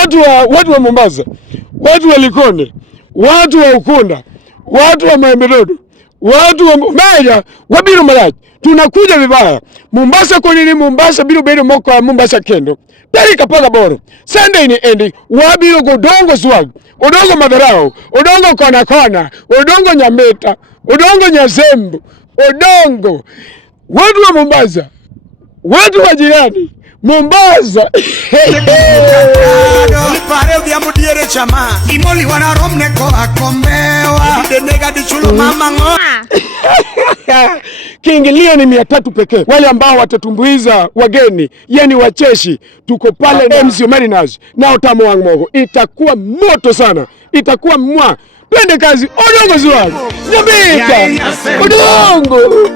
watu wa Mombasa, watu wa Likoni, watu wa Ukunda, watu wa Maembedodo, watu wa Meja, wabiro malaji. Tunakuja vibaya. Mombasa kwa nini Mombasa bilo bedo moko wa Mombasa kendo. Tari kapaga boro. Sunday ni endi. Wabiro godongo swag. Odongo madarao. Odongo kona kona. Odongo nyameta. Odongo nyazembu. Odongo. Watu wa Mombasa. Watu wa jirani. Mombasa. Pare vya mudiere chama. Imoli wana romne ko akombewa. Denega di chulo mama ngo. Kiingilio ni 300 pekee. Wale ambao watatumbuiza wageni, yani wacheshi, tuko pale MC Mariners na Otamu Wangmogo. Itakuwa moto sana. Itakuwa mwa. Twende kazi. Odongo zwa. Nyabita. Odongo.